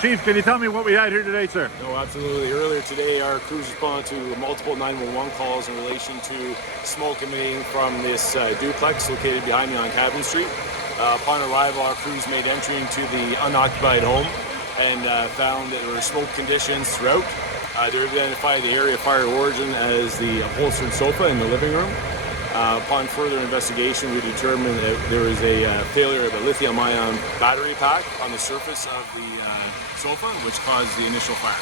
Chief, can you tell me what we had here today, sir? No, absolutely. Earlier today, our crews responded to multiple 911 calls in relation to smoke emitting from this duplex located behind me on Cabin Street. Upon arrival, our crews made entry into the unoccupied home and found that there were smoke conditions throughout. They identified the area of fire origin as the upholstered sofa in the living room. Upon further investigation, we determined that there was a failure of a lithium-ion battery pack on the surface of the sofa, which caused the initial fire.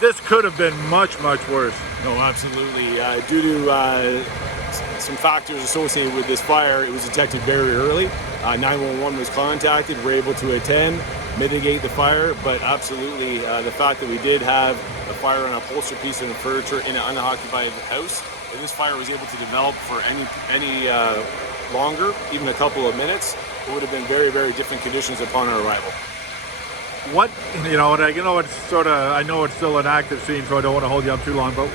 This could have been much, much worse. No, absolutely. Due to some factors associated with this fire, it was detected very early. 911 was contacted. We were able to attend, mitigate the fire, but absolutely the fact that we did have a fire on a upholstered piece of furniture in an unoccupied house, if this fire was able to develop for any longer, even a couple of minutes, it would have been very, very different conditions upon our arrival. What, it's sort of, I know it's still an active scene, so I don't want to hold you up too long, but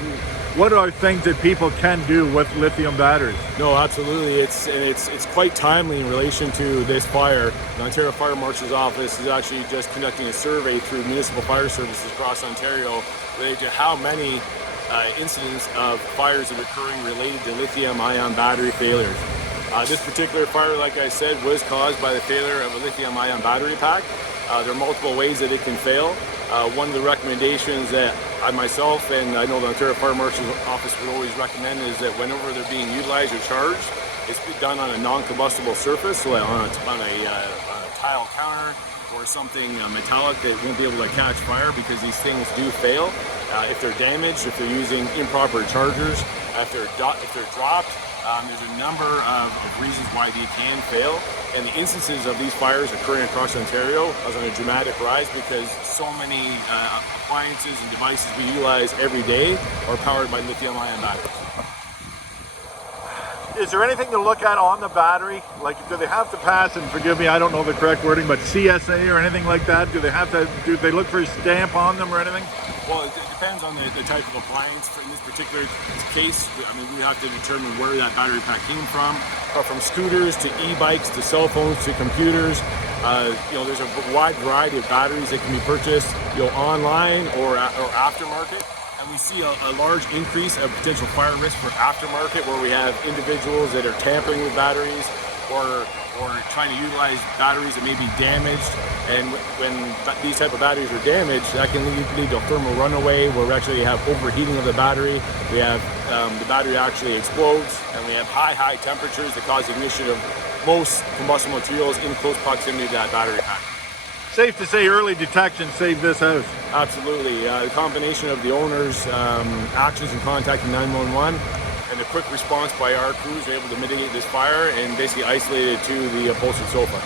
what are things that people can do with lithium batteries? No, absolutely. It's quite timely in relation to this fire. The Ontario Fire Marshal's Office is actually just conducting a survey through municipal fire services across Ontario related to how many incidents of fires are occurring related to lithium-ion battery failures. This particular fire, like I said, was caused by the failure of a lithium-ion battery pack. There are multiple ways that it can fail. One of the recommendations that I myself and I know the Ontario Fire Marshal's Office would always recommend is that whenever they're being utilized or charged, it's done on a non-combustible surface, so on a tile counter or something metallic that won't be able to catch fire, because these things do fail. If they're damaged, if they're using improper chargers, if they're dropped, there's a number of reasons why they can fail, and the instances of these fires occurring across Ontario is on a dramatic rise because so many appliances and devices we utilize every day are powered by lithium-ion batteries. Is there anything to look at on the battery? Like, do they have to pass, and forgive me, I don't know the correct wording, but CSA or anything like that? Do they look for a stamp on them or anything? Well, it depends on the type of appliance. In this particular case, I mean, we have to determine where that battery pack came from. But from scooters to e-bikes to cell phones to computers, there's a wide variety of batteries that can be purchased, online or aftermarket. And we see a large increase of potential fire risk for aftermarket, where we have individuals that are tampering with batteries or trying to utilize batteries that may be damaged. And when these type of batteries are damaged, that can lead to thermal runaway, where we actually have overheating of the battery. We have the battery actually explodes, and we have high temperatures that cause ignition of most combustible materials in close proximity to that battery pack. Safe to say early detection saved this house. Absolutely. The combination of the owner's actions in contacting 911 and the quick response by our crews were able to mitigate this fire and basically isolate it to the upholstered sofa.